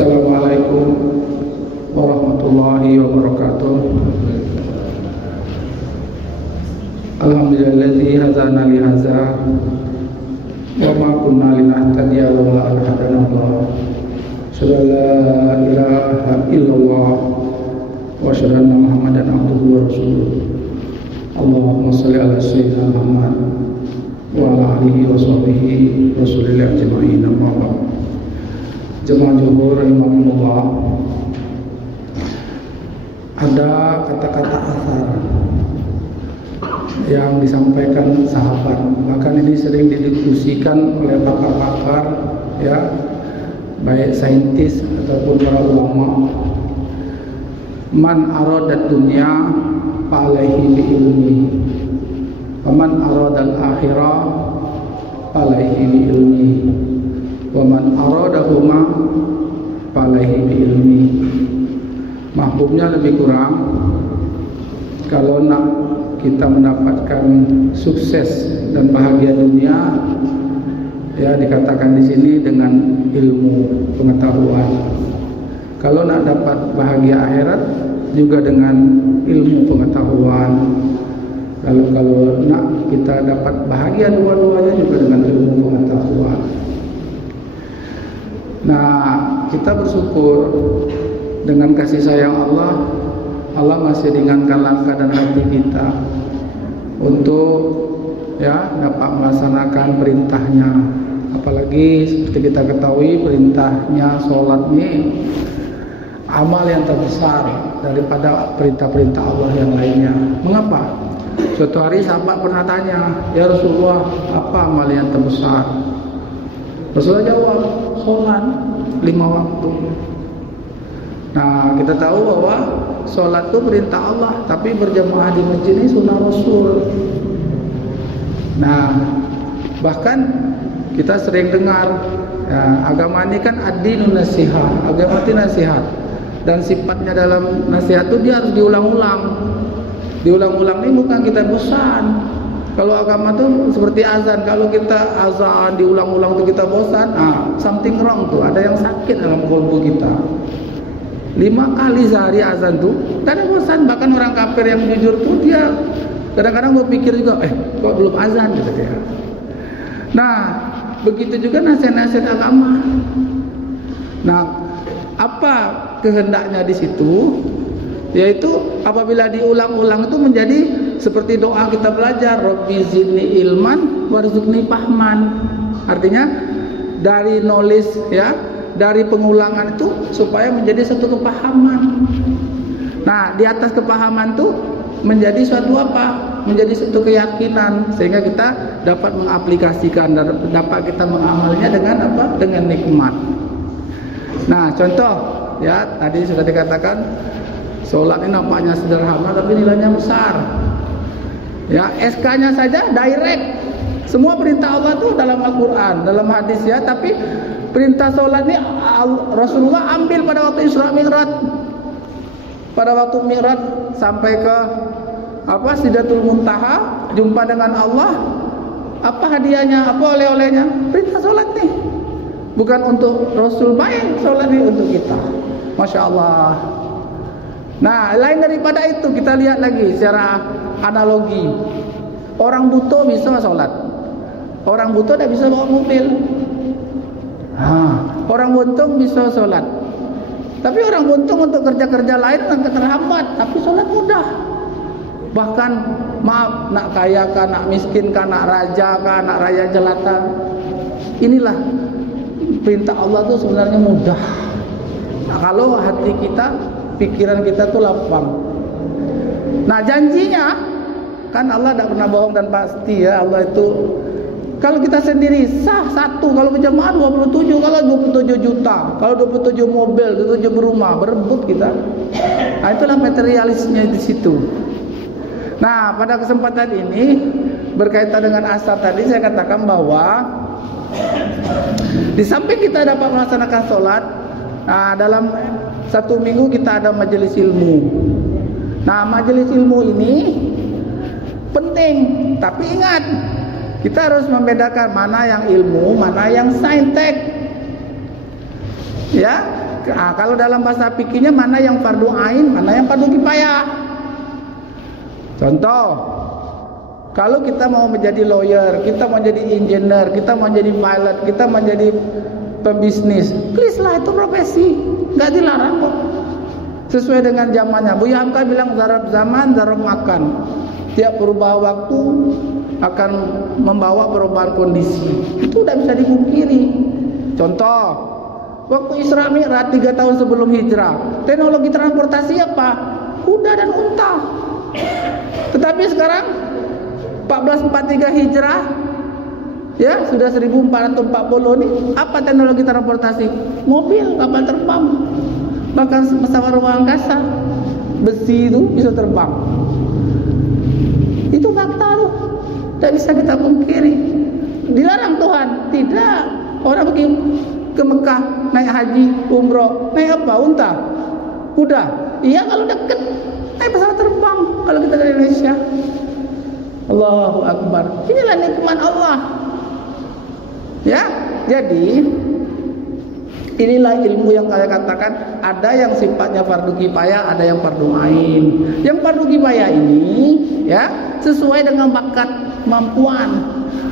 Assalamualaikum warahmatullahi wabarakatuh. Alhamdulillazi hadana li hadza wa ma kunna linahtadiya laula an hadana Allah. Asyhadu an la ilaha illallah wa asyhadu anna Muhammadan abduhu wa rasuluh. Allahumma shalli ala sayyidina Muhammad wa ala alihi wa sahbihi rasulillah ajma'in. Amma ba'd. Jemaah Juhur rahimahumullah, ada kata-kata asar yang disampaikan sahabat, bahkan ini sering didiskusikan oleh pakar-pakar, ya, baik saintis ataupun para ulama. Man aradat dunya fa'alaihi bi ilmi, wa man aradal akhirah fa'alaihi bi ilmi, wa man aradahuma fa'alaihi bi ilmi. Mahfumnya lebih kurang, kalau nak kita mendapatkan sukses dan bahagia dunia, ya dikatakan di sini dengan ilmu pengetahuan. Kalau nak dapat bahagia akhirat juga dengan ilmu pengetahuan. Kalau nak kita dapat bahagia dua-duanya juga dengan ilmu pengetahuan. Nah, kita bersyukur dengan kasih sayang Allah. Allah masih ringankan langkah dan hati kita untuk, ya, dapat melaksanakan perintahnya. Apalagi seperti kita ketahui, perintahnya sholat ini amal yang terbesar daripada perintah-perintah Allah yang lainnya. Mengapa? Suatu hari sahabat pernah tanya, ya Rasulullah, apa amal yang terbesar? Rasulullah jawab, sholat 5 waktu. Nah, kita tahu bahwa sholat itu perintah Allah, tapi berjamaah di masjid ini sunnah Rasul. Nah, bahkan kita sering dengar, ya, agama ini kan ad-dinun nasihat, agama itu nasihat, dan sifatnya dalam nasihat itu dia harus diulang-ulang. Diulang-ulang ini bukan kita bosan. Kalau agama itu seperti azan, kalau kita azan diulang-ulang itu kita bosan, something wrong tuh, ada yang sakit dalam kalbu kita. 5 kali sehari azan tuh, tak ada bosan. Bahkan orang kafir yang jujur tuh dia kadang-kadang berpikir juga, kok belum azan gitu dia. Nah, begitu juga nasihat-nasihat agama. Nah, apa kehendaknya di situ? Yaitu apabila diulang-ulang itu menjadi seperti doa kita belajar, Rabbi zidni ilman warzuqni fahman. Artinya dari knowledge, ya, dari pengulangan itu supaya menjadi satu kepahaman. Nah, di atas kepahaman itu menjadi suatu apa? Menjadi suatu keyakinan, sehingga kita dapat mengaplikasikan dan dapat kita mengamalnya dengan apa? Dengan nikmat. Nah, contoh, ya, tadi sudah dikatakan sholat ini nampaknya sederhana tapi nilainya besar. Ya, SK-nya saja direct. Semua perintah Allah itu dalam Al-Quran, dalam hadis, ya, tapi perintah sholat ini Rasulullah ambil pada waktu Isra Mi'raj. Pada waktu Mi'raj sampai ke apa? Sidratul Muntaha, jumpa dengan Allah. Apa hadiahnya? Apa oleh-olehnya? Perintah sholat nih. Bukan untuk Rasul, baik sholat ini untuk kita. Masya Allah. Nah, lain daripada itu, kita lihat lagi secara analogi. Orang buta bisa sholat. Orang buta tidak bisa bawa mobil. Orang buntung bisa sholat. Tapi orang buntung untuk kerja-kerja lain akan terhambat. Tapi sholat mudah. Bahkan, maaf, nak kaya kah, nak miskin kah, nak raja kah, nak raya jelata, inilah perintah Allah itu sebenarnya mudah. Nah, kalau hati kita, pikiran kita tuh lapang. Nah, janjinya kan Allah tidak pernah bohong dan pasti, ya. Allah itu, kalau kita sendiri sah satu, kalau berjamaah 27, kalau 27 juta, kalau 27 mobil, 27 rumah, berebut kita. Nah, itulah materialisnya di situ. Nah, pada kesempatan ini berkaitan dengan asar tadi, saya katakan bahwa di samping kita dapat melaksanakan sholat, nah, dalam satu minggu kita ada majelis ilmu. Nah, majelis ilmu ini penting, tapi ingat, kita harus membedakan mana yang ilmu, mana yang saintek. Ya, Nah, kalau dalam bahasa fikihnya mana yang fardu ain, mana yang fardu kifayah. Contoh, kalau kita mau menjadi lawyer, kita mau jadi engineer, kita mau jadi pilot, kita mau jadi pembisnis, please lah, itu profesi, nggak dilarang kok. Sesuai dengan zamannya. Buya Hamka bilang zarab zaman, zarab makan. Tiap perubahan waktu akan membawa perubahan kondisi. Itu udah bisa dipungkiri. Contoh, waktu Isra Mi'raj 3 tahun sebelum hijrah, teknologi transportasi apa? Kuda dan unta. Tetapi sekarang 1443 hijrah, ya sudah 1440 nih, apa teknologi transportasi? Mobil, kapal terbang, bahkan pesawat ruang angkasa, besi itu bisa terbang. Itu fakta tuh, tidak bisa kita pungkiri. Dilarang Tuhan? Tidak. Orang pergi ke Mekah naik haji, umroh, naik apa? Unta, kuda. Iya kalau deket naik pesawat terbang. Kalau kita dari Indonesia, Allahu Akbar. Inilah nikmat Allah. Ya, jadi inilah ilmu yang saya katakan, ada yang sifatnya fardu kifayah, ada yang fardu ain. Yang fardu kifayah ini ya sesuai dengan bakat kemampuan.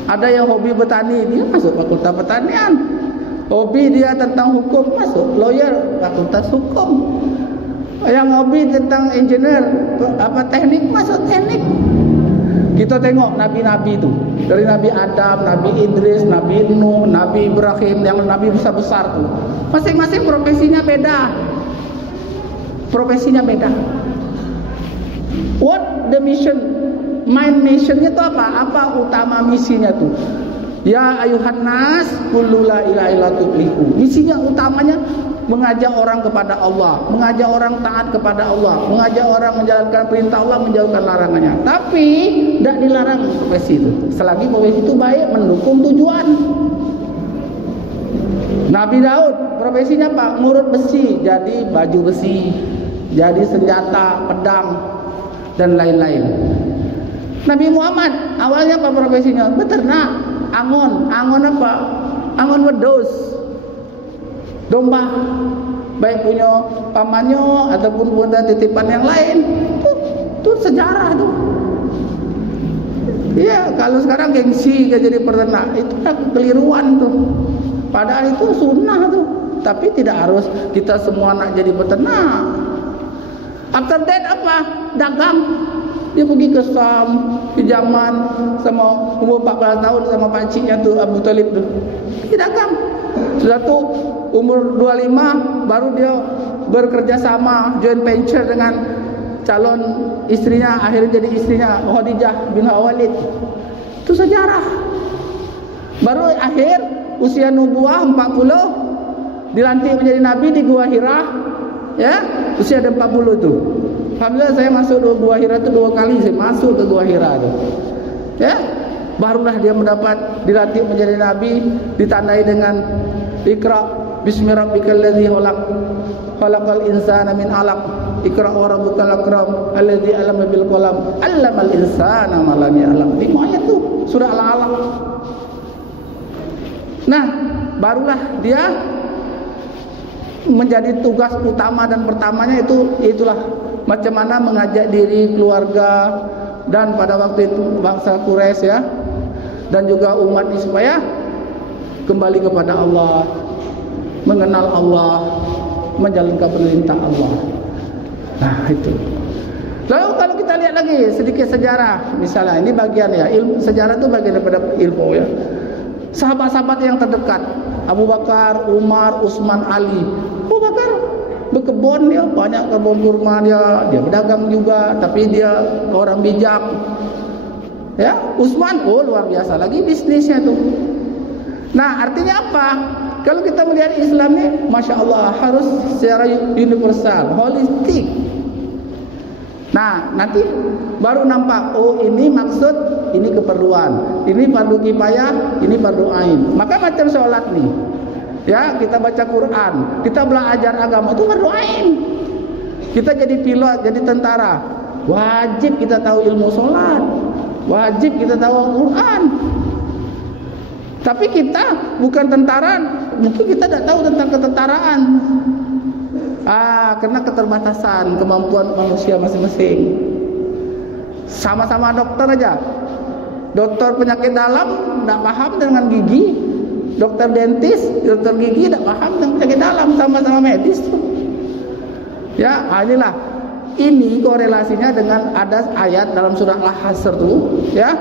Ada yang hobi bertani, dia masuk fakultas pertanian. Hobi dia tentang hukum, masuk lawyer, fakultas hukum. Yang hobi tentang engineer, teknik, masuk teknik. Kita tengok nabi-nabi itu, dari Nabi Adam, Nabi Idris, Nabi Nuh, Nabi Ibrahim, yang nabi besar-besar tuh, masing-masing profesinya beda. Profesinya beda. What the mission? Main missionnya itu apa? Apa utama misinya tuh? Ya ayuhan nas, kullu la ilaha illa tuflihu. Misinya utamanya mengajak orang kepada Allah, mengajak orang taat kepada Allah, mengajak orang menjalankan perintah Allah, menjauhkan larangannya. Tapi tidak dilarang profesi itu, selagi profesi itu baik, mendukung tujuan. Nabi Daud profesinya apa? Ngurut besi, jadi baju besi, jadi senjata, pedang, dan lain-lain. Nabi Muhammad awalnya apa profesinya? Beternak, angon. Angon apa? Angon wedus, domba, baik punya pamannya ataupun punya titipan yang lain. Itu sejarah tuh. Iya, kalau sekarang gengsi gak jadi peternak, itu kekeliruan tuh. Padahal itu sunnah tuh. Tapi tidak harus kita semua nak jadi peternak. After that apa? Dagang. Dia pergi ke Sam, ke Yaman, sama umur 14 tahun sama pakciknya tuh Abu Talib tuh. Dia dagang. Sudah tuh umur 25 baru dia bekerja sama, joint venture dengan calon istrinya, akhirnya jadi istrinya Khadijah bin Khuwailid. Itu sejarah. Baru akhir usia nubuah 40 dilantik menjadi nabi di Gua Hira, ya, usia ada 40 tuh. Alhamdulillah saya masuk ke Gua Hira itu 2 kali, saya masuk ke Gua Hira itu. Ya, barulah dia mendapat dilantik menjadi nabi, ditandai dengan Iqra bismi rabbikal ladzi khalaq khalaqal insana min 'alaq Iqra wa rabbukal akram alladzi 'allama bil qalam 'allamal insana ma lam ya'lam. 5 ayat tuh surah Al-Alaq. Nah, barulah dia menjadi tugas utama dan pertamanya itulah macam mana mengajak diri keluarga dan pada waktu itu bangsa Quraisy ya, dan juga umat ini supaya kembali kepada Allah, mengenal Allah, menjalankan perintah Allah. Nah itu. Lalu kalau kita lihat lagi sedikit sejarah, misalnya ini bagian ya, ilmu sejarah itu bagian daripada ilmu ya. Sahabat-sahabat yang terdekat, Abu Bakar, Umar, Utsman, Ali. Abu Bakar berkebun, dia banyak kebun kurma, dia berdagang juga, tapi dia orang bijak. Ya, Utsman luar biasa lagi bisnisnya tuh. Nah, artinya apa? Kalau kita melihat Islam ini, Masya Allah, harus secara universal, holistik. Nah, nanti baru nampak, oh ini maksud, ini keperluan, ini fardu kifayah, ini fardu ain. Maka macam sholat nih, ya kita baca Quran, kita belajar agama itu fardu ain. Kita jadi pilot, jadi tentara, wajib kita tahu ilmu sholat, wajib kita tahu Quran. Tapi kita bukan tentara, mungkin kita tidak tahu tentang ketentaraan. Karena keterbatasan kemampuan manusia masing-masing. Sama-sama dokter aja. Dokter penyakit dalam tidak paham dengan gigi. Dokter dentis, dokter gigi tidak paham dengan penyakit dalam, sama-sama medis. Ya, inilah. Ini korelasinya dengan ada ayat dalam surah Al-Hasr tuh, ya.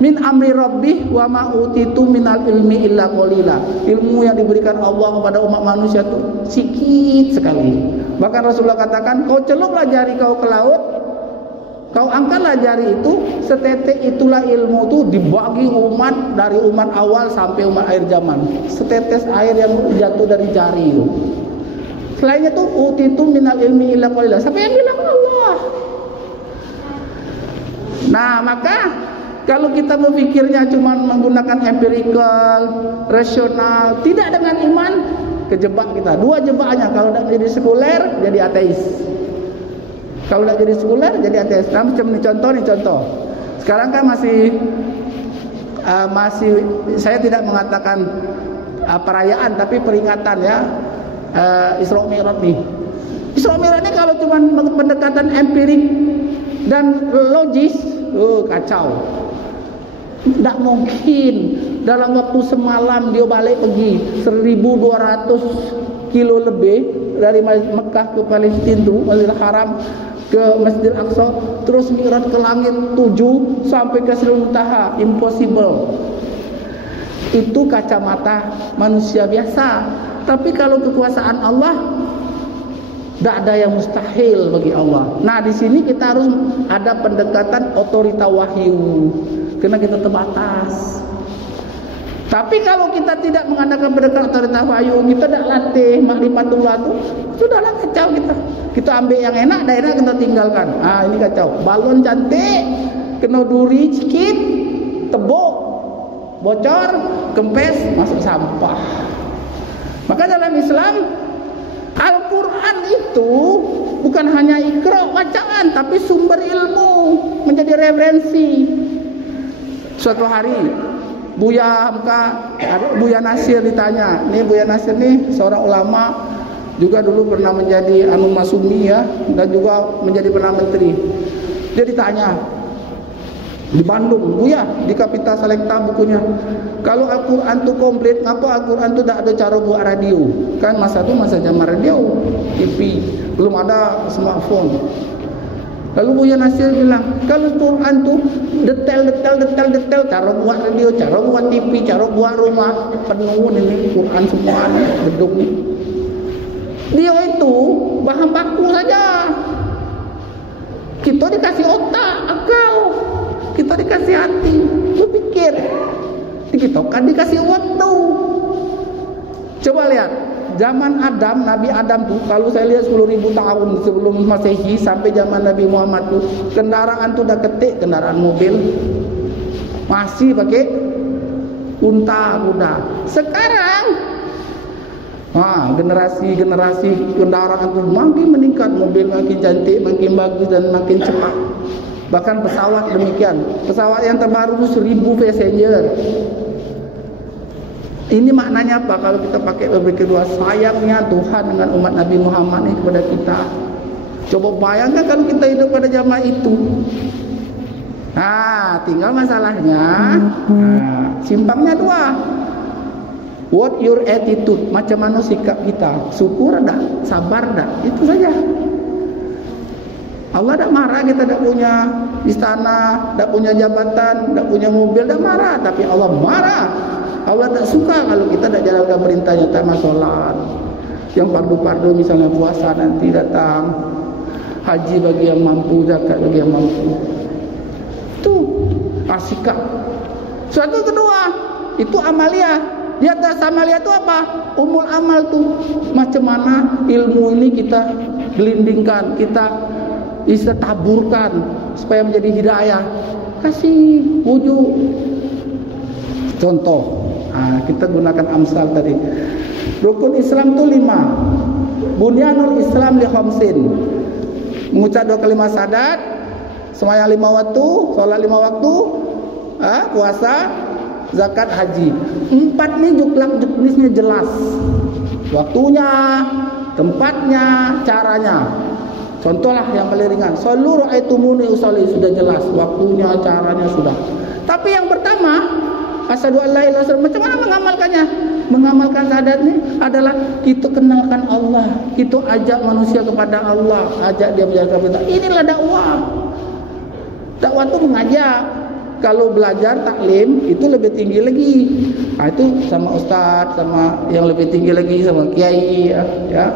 Min amri rabbih wa ma utitu minal ilmi illa qalila. Ilmu yang diberikan Allah kepada umat manusia itu sedikit sekali. Bahkan Rasulullah katakan, kau celuplah jari kau ke laut, kau angkatlah jari itu, setetek itulah ilmu itu dibagi umat dari umat awal sampai umat akhir zaman. Setetes air yang jatuh dari jari itu. Selainnya itu utitu minal ilmi illa qalila. Siapa yang bilang? Allah. Nah, maka kalau kita berpikirnya cuma menggunakan empirical, rasional, tidak dengan iman, kejebak kita. Dua jebaknya, kalau tidak jadi sekuler, jadi ateis. Kalau tidak jadi sekuler, jadi ateis. Nah, macam ini contoh. Sekarang kan masih saya tidak mengatakan perayaan, tapi peringatan ya, Isra Mi'raj nih. Isra Mi'raj ini kalau cuma pendekatan empirik dan logis, kacau. Tidak mungkin dalam waktu semalam dia balik pergi 1.200 kilo lebih dari Mekah ke Palestina itu, Masjidil Haram ke Masjidil Aqsa, terus mi'raj ke langit 7 sampai ke Sidratul Muntaha. Impossible. Itu kacamata manusia biasa. Tapi kalau kekuasaan Allah, tidak ada yang mustahil bagi Allah. Nah, di sini kita harus ada pendekatan otorita wahyu, karena kita terbatas. Tapi kalau kita tidak mengadakan pendekatan otorita wahyu, kita tidak latih makrifatullah itu, sudahlah kacau kita. Kita ambil yang enak, dah enak kita tinggalkan. Ini kacau. Balon cantik, kena duri sikit, tebuk, bocor, kempes, masuk sampah. Maka dalam Islam, Al-Quran itu bukan hanya ikra bacaan, tapi sumber ilmu, menjadi referensi. Suatu hari Buya Nasir ditanya, nih Buya Nasir nih seorang ulama, juga dulu pernah menjadi Masumi ya, dan juga menjadi perdana menteri. Dia ditanya di Bandung, Buya, di Kapita Selekta bukunya, kalau Al-Quran itu komplit, ngapa Al-Quran itu tidak ada cara buat radio? Kan masa itu masa zaman radio, TV, belum ada smartphone. Lalu Buya Nasir bilang, kalau Quran itu detail, cara buat radio, cara buat TV, cara buat rumah, penuh ini Quran semua nih, gedung nih. Dia itu bahan baku saja. Kita dikasih otak, akal, kita dikasih hati, berpikir. Kita kan dikasih waktu. Coba lihat, zaman Adam, Nabi Adam tuh, kalau saya lihat 10.000 tahun sebelum Masehi sampai zaman Nabi Muhammad tuh, kendaraan tuh udah ketik, kendaraan mobil masih pakai unta, kuda. Sekarang generasi kendaraan tuh makin meningkat, mobil makin cantik, makin bagus dan makin cepat. Bahkan pesawat demikian. Pesawat yang terbaru itu 1.000 passenger. Ini maknanya apa? Kalau kita pakai berpikir luas, sayangnya Tuhan dengan umat Nabi Muhammad ini kepada kita. Coba bayangkan kalau kita hidup pada zaman itu. Tinggal masalahnya, simpangnya dua. What your attitude? Macam mana sikap kita? Syukur tak? Sabar tak? Itu saja. Allah tak marah kita tak punya istana, tak punya jabatan, tak punya mobil, tak marah. Tapi Allah marah. Allah tak suka kalau kita tak jalankan perintahnya, tak masalah. Yang fardu-fardu misalnya puasa nanti datang, haji bagi yang mampu, zakat bagi yang mampu. Itu sikap. Suatu kedua, itu amalia. Di atas amalia itu apa? Umul amal tuh. Macam mana ilmu ini kita gelindingkan, kita bisa taburkan supaya menjadi hidayah. Kasih wujud. Contoh, kita gunakan amsal tadi. Rukun Islam itu 5. Bunyanul Islam li khamsin. Mengucap 2 kalimat syahadat, sembahyang 5 waktu, sholat 5 waktu, puasa, zakat, haji. 4 nih juklak juknisnya jelas. Waktunya, tempatnya, caranya. Contohlah yang paling ringan, sallu ra'aitumuni usolli, sudah jelas waktunya, caranya sudah. Tapi yang pertama, asyhadu an la ilaha illallah, macam mana mengamalkannya? Mengamalkan syahadat ini adalah kita kenalkan Allah, kita ajak manusia kepada Allah, ajak dia menjalankan perintah. Inilah dakwah. Dakwah itu mengajak. Kalau belajar taklim itu lebih tinggi lagi. Nah, itu sama ustaz, sama yang lebih tinggi lagi, sama kiai ya.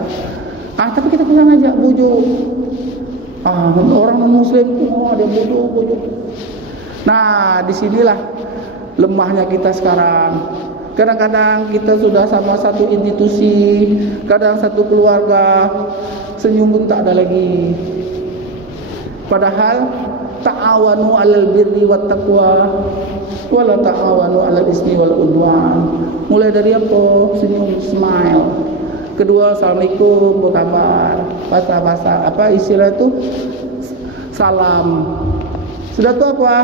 Tapi kita kurang ajak bujuk. Orang non-muslim dia bujuk. Nah, disinilah lemahnya kita sekarang. Kadang-kadang kita sudah sama satu institusi, kadang satu keluarga, senyum pun tak ada lagi. Padahal ta'awanu 'alal birri wat taqwa wa la ta'awanu 'alal ismi wal udwan. Mulai dari apa? Senyum, smile. Kedua, assalamualaikum, apa kabar? Bahasa apa istilah itu? Salam. Sudah tu apa?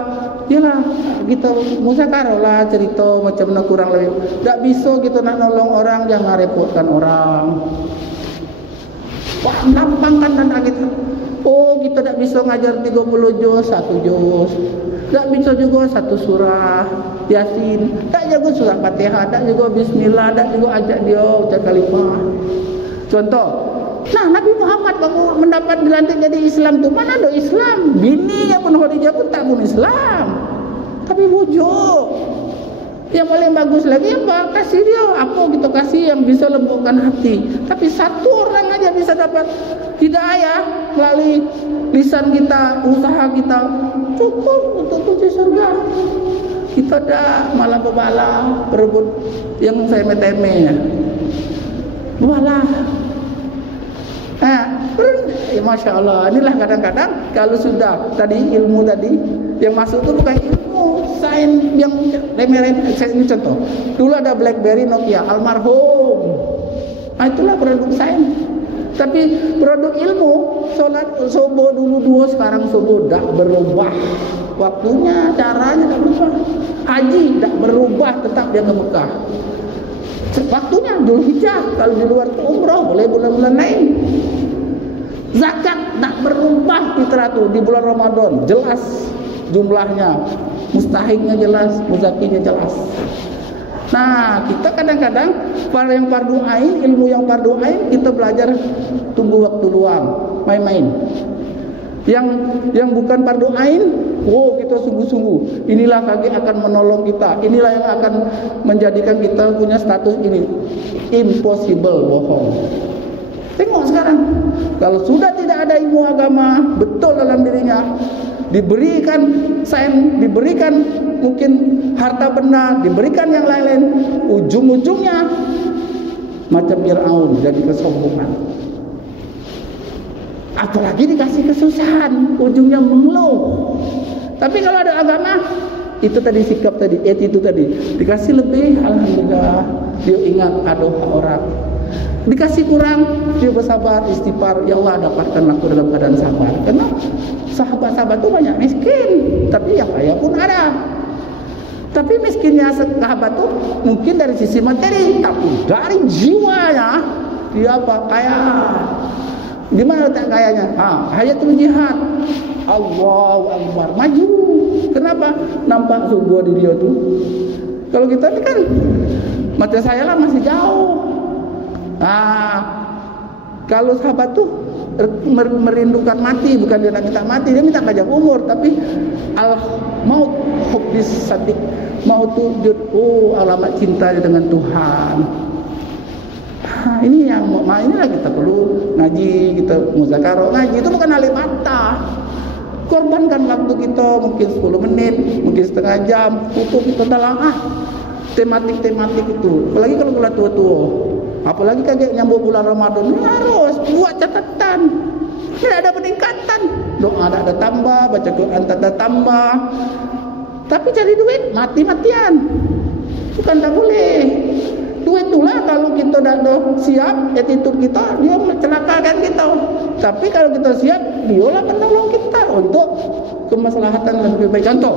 Yalah, kita musyawarah lah, cerita macam mana kurang lebih. Tak bisa kita nak nolong orang, jangan repotkan orang. Wah, gampangkan tanda kita. Oh, kita tak bisa ngajar 30 juz, 1 juz. Tak bisa juga 1 surah Yasin. Tak juga surah Fatihah, tak juga bismillah, tak juga ajak dia ucap kalimah. Contoh, nah Nabi Muhammad waktu mendapat dilantik jadi Islam tu, mana ada Islam? Bininya pun Khadijah pun tak pun Islam, tapi bujuk. Yang paling bagus lagi apa? Kasih dia. Apa kita kasih yang bisa lembutkan hati. Tapi satu orang aja bisa dapat hidayah melalui lisan kita, usaha kita, cukup untuk kunci surga. Kita dah malah berbala berebut yang saya meteme. Walah. Masya Allah. Inilah kadang-kadang kalau sudah tadi ilmu tadi yang masuk itu bukan ilmu sains yang remeh-remeh. Ini contoh. Dulu ada BlackBerry, Nokia, almarhum. Itulah produk sains. Tapi produk ilmu, sholat subuh dulu 2, sekarang subuh dah berubah. Waktunya, caranya dah berubah. Haji dah berubah, tetap dia ke Mekah. Waktunya Dzulhijjah, kalau di luar umrah boleh bulan-bulan lain. Zakat tak berubah fitrah tu di bulan Ramadan, jelas jumlahnya, mustahiknya jelas, muzakinya jelas. Nah, kita kadang-kadang yang fardu ain, ilmu yang fardu ain kita belajar tunggu waktu luang, main-main. Yang bukan fardu ain, kita sungguh-sungguh. Inilah kaki akan menolong kita. Inilah yang akan menjadikan kita punya status ini. Impossible, bohong. Tengok sekarang, kalau sudah tidak ada ilmu agama betul dalam dirinya, diberikan sains, diberikan mungkin harta benda, diberikan yang lain-lain, ujung-ujungnya macam Fir'aun, jadi kesombongan. Apalagi dikasih kesusahan, ujungnya mengeluh. Tapi kalau ada agama, itu tadi sikap tadi, itu tadi, dikasih lebih, alhamdulillah, dia ingat ada orang. Dikasih kurang, dia bersabar, istighfar, ya Allah dapatkan aku dalam keadaan sabar. Karena sahabat-sahabat itu banyak miskin, tapi yang kaya pun ada. Tapi miskinnya sahabat itu mungkin dari sisi materi, tapi dari jiwanya dia apa? Kaya. Di mana letak kayanya? Hayatul jihad. Allahu Akbar, maju. Kenapa? Nampak surga di dia tu. Kalau kita ni kan mata saya lah masih jauh. Kalau sahabat tuh merindukan mati, bukan dia nak minta mati, dia minta panjang umur, tapi maut hubis sadik, maut tu alamat cintanya dengan Tuhan. Ini yang inilah kita perlu ngaji, kita muzakarah. Ngaji itu bukan alih mata. Korbankan waktu kita mungkin 10 menit, mungkin setengah jam untuk kita telaah tematik-tematik itu. Apalagi kalau bulan tua-tua. Apalagi kaget nyambut bulan Ramadan, harus buat catatan. Tidak ada peningkatan. Doa tak ada tambah, baca Quran tak ada tambah. Tapi cari duit mati-matian. Bukan tak boleh. Duit itulah kalau kita dah siap, attitude kita, dia mencelakakan kita. Tapi kalau kita siap, dialah penolong kita untuk kemaslahatan lebih baik. Contoh,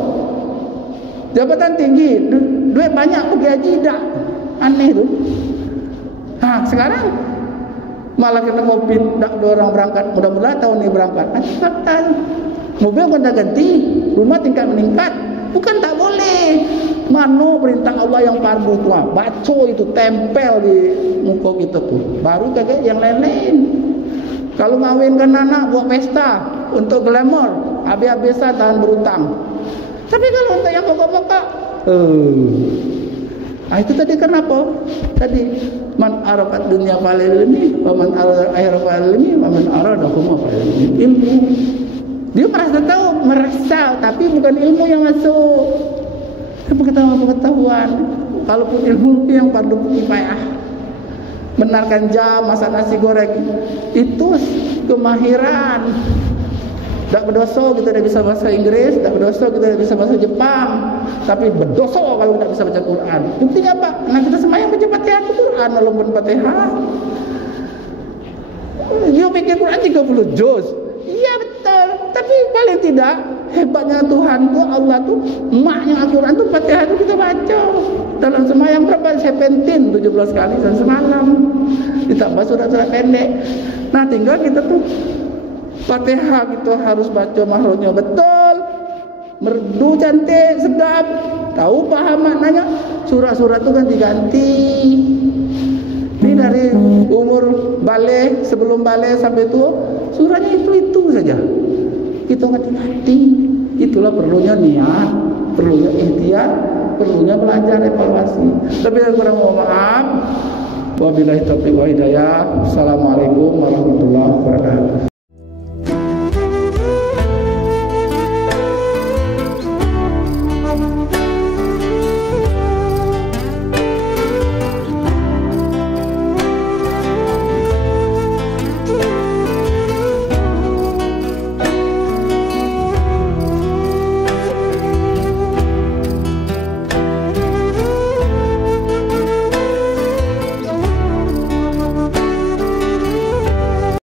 jabatan tinggi, duit banyak pergi haji, dah aneh tu. Sekarang Malah kena mobil, tak ada orang berangkat. Mudah-mudahan tahun ini berangkat. Cepetan. Mobil gonta ganti, rumah tingkat meningkat. Bukan tak boleh. Mano perintah Allah yang fardu tua. Baca itu tempel di muka kita tuh. Baru kagak yang lain-lain. Kalau ngawinkan anak buat pesta untuk glamour, habis-habisan tahan berutang. Tapi kalau untuk yang pokok-pokok, itu tadi kenapa? Tadi man arafat dunia falil ini, man arafat falil ini, man aradahuma falil ini. Ilmu. Dia merasa, tapi bukan ilmu yang masuk. Pengetahuan. Kalaupun ilmu yang fardu kifayah, benarkan jam masak nasi goreng, itu kemahiran. Tak berdosa kita tidak bisa bahasa Inggris, tak berdosa kita tidak bisa bahasa Jepang, tapi berdosa kalau tidak bisa baca Quran. Buktinya apa? Nah, kita semayang baca Fatihah itu Quran walaupun Fatihah. Dia pikir Quran 30 juz. Iya betul, tapi paling tidak hebatnya Tuhan tuh, Allah tuh, maknya Al-Quran tuh Fatihah itu kita baca dalam semayang berapa? 17 kali dan semalam, ditambah surat-surat pendek. Nah, tinggal kita tuh Fatihah kita harus baca makhrajnya betul, merdu, cantik, sedap, tahu paham maknanya. Surah-surah itu ganti-ganti. Ini dari umur balik, sebelum balik sampai tua, surahnya itu saja. Kita ganti-ganti. Itulah perlunya niat, perlunya ikhtiar, perlunya belajar, evaluasi. Tapi yang kurang mohon maaf. Wabillahi taufiq wa hidayah. Assalamualaikum warahmatullahi wabarakatuh.